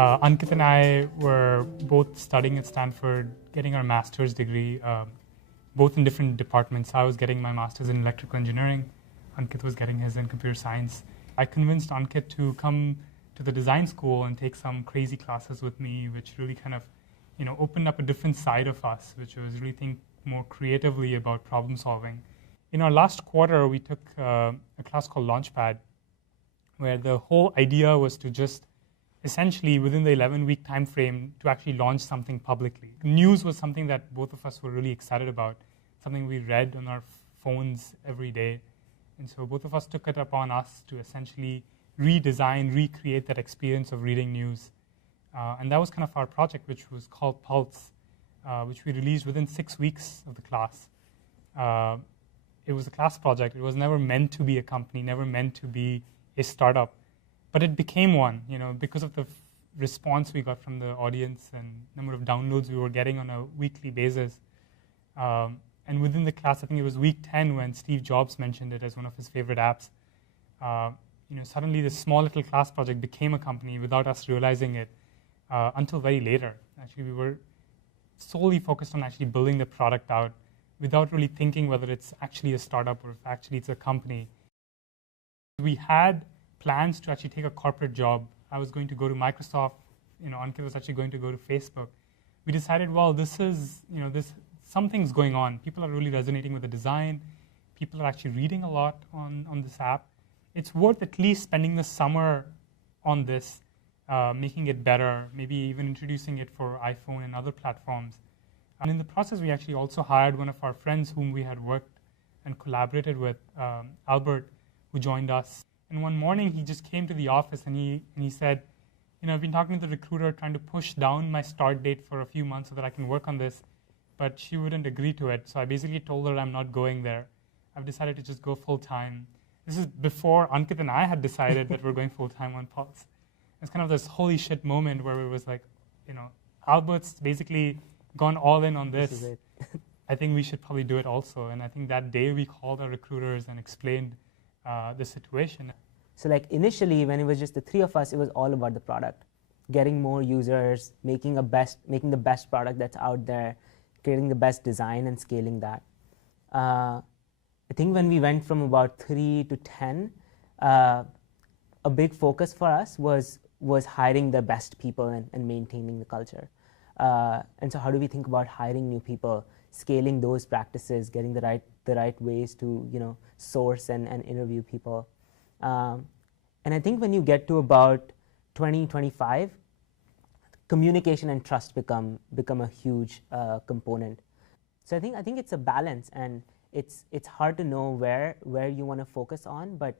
Ankit and I were both studying at Stanford, getting our master's degree, both in different departments. I was getting my master's in electrical engineering. Ankit was getting his in computer science. I convinced Ankit to come to the design school and take some crazy classes with me, which really kind of, opened up a different side of us, which was really think more creatively about problem solving. In our last quarter, we took a class called Launchpad, where the whole idea was to just essentially within the 11-week time frame to actually launch something publicly. News was something that both of us were really excited about, something we read on our phones every day. And so both of us took it upon us to essentially redesign, recreate that experience of reading news. And that was kind of our project, which was called Pulse, which we released within 6 weeks of the class. It was a class project. It was never meant to be a company, never meant to be a startup. But it became one, because of the response we got from the audience and number of downloads we were getting on a weekly basis. And within the class, I think it was week 10 when Steve Jobs mentioned it as one of his favorite apps. Suddenly this small little class project became a company without us realizing it until very later. Actually, we were solely focused on actually building the product out without really thinking whether it's actually a startup or if actually it's a company. We had plans to actually take a corporate job. I was going to go to Microsoft. Ankit was actually going to go to Facebook. We decided, well, something's going on. People are really resonating with the design. People are actually reading a lot on this app. It's worth at least spending the summer on this, making it better, maybe even introducing it for iPhone and other platforms. And in the process, we actually also hired one of our friends whom we had worked and collaborated with, Albert, who joined us. And one morning, he just came to the office and he said, I've been talking to the recruiter trying to push down my start date for a few months so that I can work on this, but she wouldn't agree to it. So I basically told her I'm not going there. I've decided to just go full-time. This is before Ankit and I had decided that we're going full-time on Pulse. It's kind of this holy shit moment where it was like, Albert's basically gone all in on this. This is it. I think we should probably do it also. And I think that day we called our recruiters and explained the situation. So initially, when it was just the three of us, it was all about the product, getting more users, making the best product that's out there, creating the best design and scaling that. I think when we went from about 3 to 10, a big focus for us was hiring the best people and maintaining the culture. And so how do we think about hiring new people, scaling those practices, getting the right ways to source and interview people. And I think when you get to about 2025, communication and trust become a huge component. So I think it's a balance, and it's hard to know where you want to focus on, but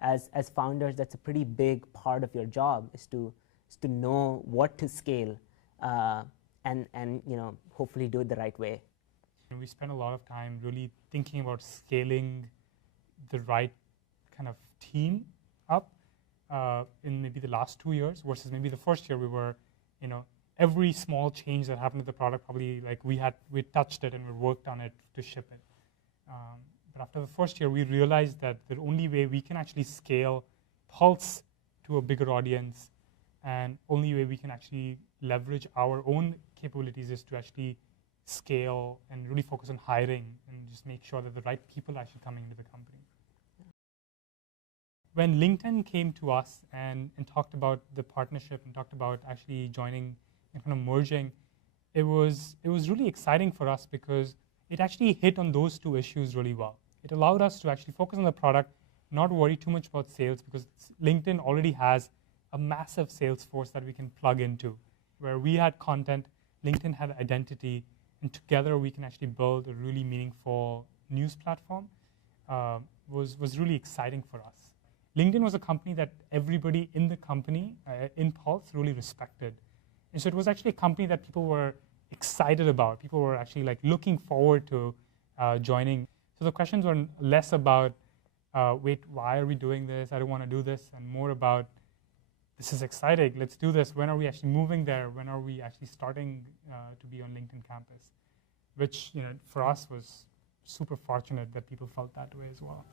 as founders, that's a pretty big part of your job is to know what to scale and hopefully do it the right way. We spent a lot of time really thinking about scaling the right kind of team up in maybe the last 2 years versus maybe the first year we were, every small change that happened to the product probably we touched it and we worked on it to ship it. But after the first year, we realized that the only way we can actually scale Pulse to a bigger audience and only way we can actually leverage our own capabilities is to actually scale and really focus on hiring and just make sure that the right people are actually coming into the company. When LinkedIn came to us and talked about the partnership and talked about actually joining and kind of merging, it was really exciting for us because it actually hit on those two issues really well. It allowed us to actually focus on the product, not worry too much about sales, because LinkedIn already has a massive sales force that we can plug into. Where we had content, LinkedIn had identity, and together we can actually build a really meaningful news platform. Was really exciting for us. LinkedIn was a company that everybody in the company, in Pulse, really respected. And so it was actually a company that people were excited about. People were actually looking forward to joining. So the questions were less about, wait, why are we doing this? I don't want to do this. And more about, this is exciting. Let's do this. When are we actually moving there? When are we actually starting to be on LinkedIn campus? Which for us was super fortunate that people felt that way as well.